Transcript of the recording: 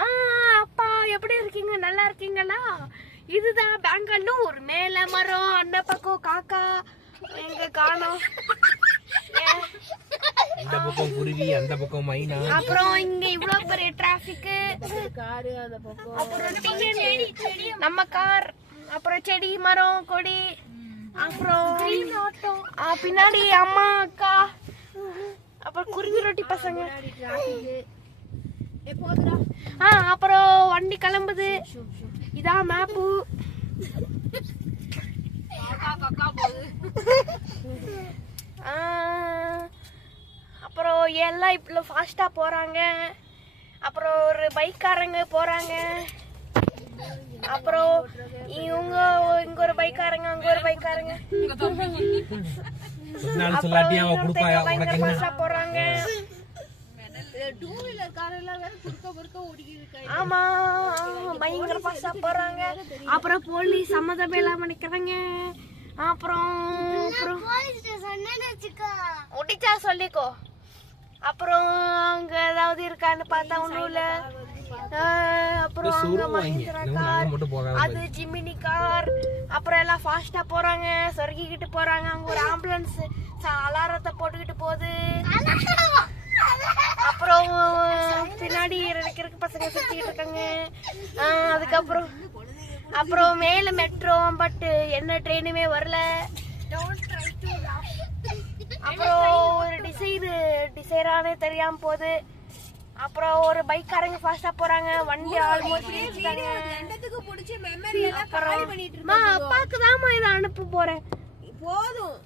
அப்பா எப்படி இருக்கீங்க? நல்லா இருக்கீங்களா? இதுதான் பெங்களூர். மேல மரம், அந்த பக்கம் காக்கா, எங்க காணோம். இந்த பக்கம் குருவி, அந்த பக்கம் மைனா. அப்புறம் இங்க இவ்வளவு பெரிய டிராபிக், காரு அந்த பக்கம், அப்புறம் நம்ம கார், அப்புறம் செடி மரம் கொடி, அப்புறம் பின்னாடி அம்மா அக்கா, அப்புறம் குருவி ரொட்டி பசங்க. அப்புறம் வண்டி கிளம்புது. இதான் மேப்பு. அப்புறம் எல்லாம் இவ்வளோ ஃபாஸ்டா போறாங்க. அப்புறம் ஒரு பைக்காரங்க போறாங்க. அப்புறம் இவங்க இங்க ஒரு பைக்காரங்க, அங்க ஒரு பைக்காரங்க. போறாங்க. ஆமா, பயங்கர பாஸ்டா போறாங்க. அப்புறம் போலீஸ் சம்மதமே இல்லாம நிக்கிறாங்க. அப்புறம் ஒடிச்சா சொல்லிக்கோ. அப்புறம் அங்க ஏதாவது இருக்கான்னு பார்த்தா ஒண்ணும் இல்ல. அப்புறம் அங்க மஹிந்திரா கார், அது ஜிமினி கார். அப்புறம் எல்லாம் ஃபாஸ்டா போறாங்க, சொருகிக்கிட்டு போறாங்க. அங்க ஒரு ஆம்புலன்ஸ் அலாரத்தை போட்டுக்கிட்டு போகுது. அப்புறம் பின்னாடி இருக்கிற பசங்க சுத்திக்கிட்டு இருக்காங்க. அப்புறம் மேல மெட்ரோ, பட் என்ன ட்ரெயினுமே வரல. அப்புறம் ஒரு டிசைரானே தெரியாம போகுது. அப்புறம் ஒரு பைக்காரங்க ஃபாஸ்டா போறாங்க. வண்டி ஆல்மோஸ்ட் அப்பாக்கு தான் இதை அனுப்ப போறேன். போதும்.